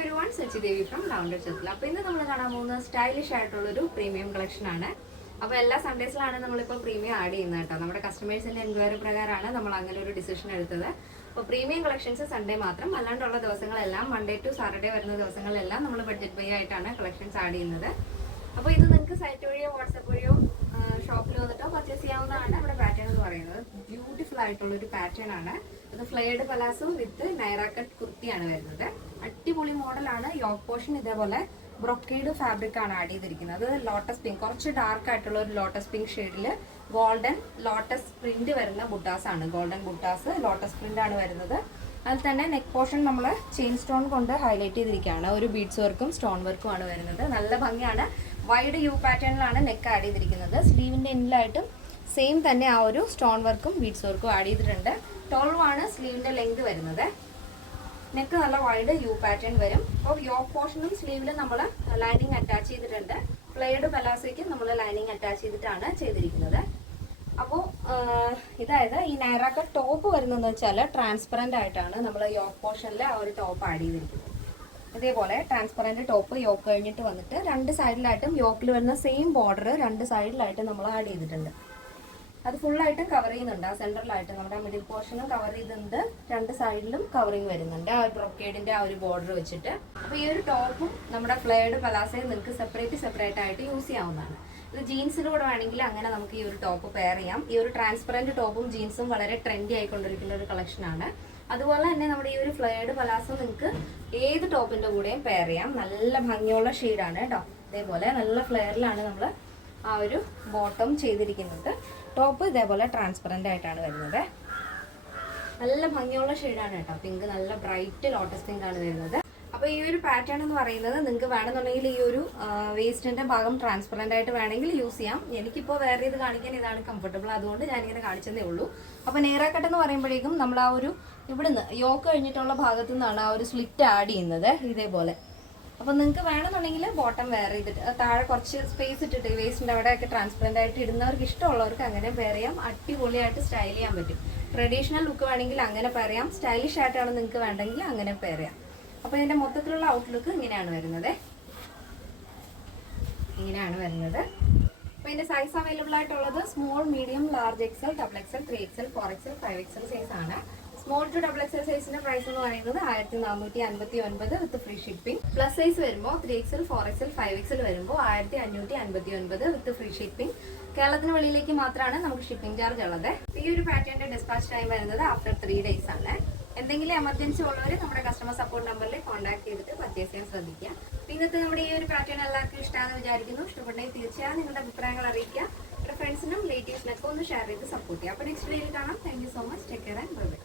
everyone, Sachi Devi from Lavender Chutla. അപ്പോൾ ഇന്ന് നമ്മൾ കാണാൻ പോകുന്നത് സ്റ്റൈലിഷ് ആയിട്ടുള്ള ഒരു പ്രീമിയം കളക്ഷൻ ആണ്. അപ്പോൾ എല്ലാ സൺഡേസിലാണ് നമ്മൾ ഇപ്പോൾ പ്രീമിയം ആഡ് ചെയ്യുന്നത് കേട്ടോ. നമ്മുടെ കസ്റ്റമേഴ്സിന്റെ എൻക്വയറി പ്രകാരമാണ് നമ്മൾ അങ്ങനെ ഒരു ഡിസിഷൻ എടുത്തത്. അപ്പോൾ പ്രീമിയം കളക്ഷൻസ് സൺഡേ മാത്രം, അല്ലാണ്ടുള്ള ദിവസങ്ങളെല്ലാം മൺഡേ ടു സാറ്റർഡേ വരുന്ന ദിവസങ്ങളിലെല്ലാം നമ്മൾ ബഡ്ജറ്റ് ബൈ ആയിട്ടാണ് കളക്ഷൻസ് ആഡ് ചെയ്യുന്നത്. അപ്പോൾ ഇത് നിങ്ങൾക്ക് സൈറ്റ് വഴിയോ വാട്സാപ്പ് വഴിയോ ഷോപ്പിൽ വന്നിട്ടോ പർച്ചേസ് ചെയ്യാവുന്നതാണ്. നമ്മുടെ പാറ്റേൺ എന്ന് പറയുന്നത് ബ്യൂട്ടിഫുൾ ആയിട്ടുള്ള ഒരു പാറ്റേൺ ആണ്. ഇത് ഫ്ലെയർഡ് പലാസോ വിത്ത് നൈറ കട്ട് കുർത്തിയാണ് വരുന്നത്. അടിപൊളി മോഡലാണ്. യോക്ക് പോർഷൻ ഇതേപോലെ ബ്രൊക്കേഡ് ഫാബ്രിക് ആണ് ആഡ് ചെയ്തിരിക്കുന്നത്. അത് ലോട്ടസ് പിങ്ക്, കുറച്ച് ഡാർക്ക് ആയിട്ടുള്ള ഒരു ലോട്ടസ് പിങ്ക് ഷെയ്ഡിൽ ഗോൾഡൻ ലോട്ടസ് പ്രിന്റ് വരുന്ന ബുട്ടാസ് ആണ്. ഗോൾഡൻ ബുട്ടാസ് ലോട്ടസ് പ്രിന്റ് ആണ് വരുന്നത്. അതിൽ തന്നെ നെക്ക് പോർഷൻ നമ്മൾ ചെയിൻ സ്റ്റോൺ കൊണ്ട് ഹൈലൈറ്റ് ചെയ്തിരിക്കുകയാണ്. ഒരു ബീഡ്സ് വർക്കും സ്റ്റോൺ വർക്കും ആണ് വരുന്നത്. നല്ല ഭംഗിയാണ്. വൈഡ് യു പാറ്റേണിലാണ് നെക്ക് ആഡ് ചെയ്തിരിക്കുന്നത്. സ്ലീവിന്റെ എൻഡിലായിട്ടും സെയിം തന്നെ ആ ഒരു സ്റ്റോൺ വർക്കും ബീഡ്സ് വർക്കും ആഡ് ചെയ്തിട്ടുണ്ട്. 12 ആണ് സ്ലീവിന്റെ ലെങ്ത് വരുന്നത്. നെക്ക് നല്ല വൈഡ് യു പാറ്റേൺ വരും. അപ്പോൾ യോക്ക് പോർഷനും സ്ലീവിലും നമ്മൾ ലൈനിങ് അറ്റാച്ച് ചെയ്തിട്ടുണ്ട്. ഫ്ലെയർഡ് പലാസോയ്ക്ക് നമ്മൾ ലൈനിങ് അറ്റാച്ച് ചെയ്തിട്ടാണ് ചെയ്തിരിക്കുന്നത്. അപ്പോൾ ഇതായത് ഈ നൈറ കട്ട് ടോപ്പ് വരുന്നതെന്ന് വെച്ചാൽ ട്രാൻസ്പെറൻ്റ് ആയിട്ടാണ് നമ്മൾ യോക്ക് പോർഷനിൽ ആ ഒരു ടോപ്പ് ആഡ് ചെയ്തിരിക്കുന്നത്. ഇതേപോലെ ട്രാൻസ്പെറൻറ്റ് ടോപ്പ് യോക്ക് കഴിഞ്ഞിട്ട് വന്നിട്ട് രണ്ട് സൈഡിലായിട്ടും യോക്കിൽ വരുന്ന സെയിം ബോർഡർ രണ്ട് സൈഡിലായിട്ട് നമ്മൾ ആഡ് ചെയ്തിട്ടുണ്ട്. അത് ഫുള്ളായിട്ടും കവർ ചെയ്യുന്നുണ്ട്. ആ സെൻറ്ററിലായിട്ട് നമ്മുടെ മിഡിൽ പോർഷനും കവർ ചെയ്തിട്ടുണ്ട്. രണ്ട് സൈഡിലും കവറിങ് വരുന്നുണ്ട് ആ ഒരു ബ്രൊക്കേഡിൻ്റെ ആ ഒരു ബോർഡർ വെച്ചിട്ട്. അപ്പോൾ ഈ ഒരു ടോപ്പും നമ്മുടെ ഫ്ലെയർഡ് പലാസയും നിങ്ങൾക്ക് സെപ്പറേറ്റ് ആയിട്ട് യൂസ് ചെയ്യാവുന്നതാണ്. ഇത് ജീൻസിലൂടെ വേണമെങ്കിൽ അങ്ങനെ നമുക്ക് ഈ ഒരു ടോപ്പ് പെയർ ചെയ്യാം. ഈ ഒരു ട്രാൻസ്പെറൻറ്റ് ടോപ്പും ജീൻസും വളരെ ട്രെൻഡി ആയിക്കൊണ്ടിരിക്കുന്ന ഒരു കളക്ഷനാണ്. അതുപോലെ തന്നെ നമ്മുടെ ഈ ഒരു ഫ്ലെയർഡ് പലാസോ നിങ്ങൾക്ക് ഏത് ടോപ്പിൻ്റെ കൂടെയും പെയർ ചെയ്യാം. നല്ല ഭംഗിയുള്ള ഷെയ്ഡാണ് കേട്ടോ. ഇതേപോലെ നല്ല ഫ്ലെയറിലാണ് നമ്മൾ ആ ഒരു ബോട്ടം ചെയ്തിരിക്കുന്നത്. ടോപ്പ് ഇതേപോലെ ട്രാൻസ്പെറൻ്റ് ആയിട്ടാണ് വരുന്നത്. നല്ല ഭംഗിയുള്ള ഷെയ്ഡാണ് കേട്ടോ. പിങ്ക്, നല്ല ബ്രൈറ്റ് ലോട്ടസ് പിങ്ക് ആണ് വരുന്നത്. അപ്പോൾ ഈ ഒരു പാറ്റേൺ എന്ന് പറയുന്നത് നിങ്ങൾക്ക് വേണമെന്നുണ്ടെങ്കിൽ ഈ ഒരു വേസ്റ്റിൻ്റെ ഭാഗം ട്രാൻസ്പെറൻ്റ് ആയിട്ട് വേണമെങ്കിൽ യൂസ് ചെയ്യാം. എനിക്കിപ്പോൾ വേറെ ഇത് കാണിക്കാൻ ഇതാണ് കംഫർട്ടബിൾ, അതുകൊണ്ട് ഞാനിങ്ങനെ കാണിച്ചതേ ഉള്ളൂ. അപ്പോൾ നൈറ കട്ട് എന്ന് പറയുമ്പോഴേക്കും നമ്മൾ ആ ഒരു ഇവിടുന്ന് യോക്ക് കഴിഞ്ഞിട്ടുള്ള ഭാഗത്തു നിന്നാണ് ആ ഒരു സ്ലിറ്റ് ആഡ് ചെയ്യുന്നത് ഇതേപോലെ. അപ്പോൾ നിങ്ങൾക്ക് വേണമെന്നുണ്ടെങ്കിൽ ബോട്ടം വെയർ ചെയ്തിട്ട് താഴെ കുറച്ച് സ്പേസ് ഇട്ടിട്ട് വേസ്റ്റിൻ്റെ അവിടെയൊക്കെ ട്രാൻസ്പെറൻ്റ് ആയിട്ട് ഇടുന്നവർക്ക് ഇഷ്ടമുള്ളവർക്ക് അങ്ങനെ പെയർ ചെയ്യാം. അടിപൊളിയായിട്ട് സ്റ്റൈൽ ചെയ്യാൻ പറ്റും. ട്രഡീഷണൽ ലുക്ക് വേണമെങ്കിൽ അങ്ങനെ പെയർ ചെയ്യാം. സ്റ്റൈലിഷ് ആയിട്ടാണ് നിങ്ങൾക്ക് വേണ്ടെങ്കിൽ അങ്ങനെ പെയർ ചെയ്യാം. അപ്പോൾ ഇതിൻ്റെ മൊത്തത്തിലുള്ള ഔട്ട്ലുക്ക് ഇങ്ങനെയാണ് വരുന്നത്. അപ്പോൾ ഇതിൻ്റെ സൈസ് അവൈലബിൾ ആയിട്ടുള്ളത് small, medium, large XL, double XL, 3XL, 4XL, 5XL size ആണ്. സ്മോൾ ടു ഡബിൾ എക്സൽ സൈസിന്റെ പ്രൈസ് എന്ന് പറയുന്നത് 1459 with free shipping. Plus size വരുമ്പോൾ 3XL, 4XL, 5XL വരുമ്പോൾ 1559 വിത്ത് ഫ്രീ ഷിപ്പിംഗ്. കേരളത്തിന് വെളിയിലേക്ക് മാത്രമാണ് നമുക്ക് ഷിപ്പിംഗ് ചാർജ് ഉള്ളത്. ഈ ഒരു പാറ്റേണിന്റെ ഡിസ്പാച്ച് ടൈം വരുന്നത് ആഫ്റ്റർ 3 days ആണ്. എന്തെങ്കിലും എമർജൻസി ഉള്ളവർ നമ്മുടെ കസ്റ്റമർ സപ്പോർട്ട് നമ്പറിൽ കോൺടാക്ട് ചെയ്തിട്ട് പർച്ചേസ് ചെയ്യാൻ ശ്രദ്ധിക്കുക. ഇന്നത്തെ നമ്മുടെ ഈ ഒരു പാറ്റേൺ എല്ലാവർക്കും ഇഷ്ടമാണെന്ന് വിചാരിക്കുന്നു. ഇഷ്ടപ്പെട്ടെങ്കിൽ തീർച്ചയായും നിങ്ങളുടെ അഭിപ്രായങ്ങൾ അറിയിക്കുക. ഫ്രണ്ട്സിനും റിലേറ്റീവ്സിനൊക്കെ ഒന്ന് ഷെയർ ചെയ്ത് സപ്പോർട്ട് ചെയ്യുക. അപ്പോൾ നെക്സ്റ്റ് വീഡിയോയിൽ കാണാം. Thank you so much. Take care and bye bye.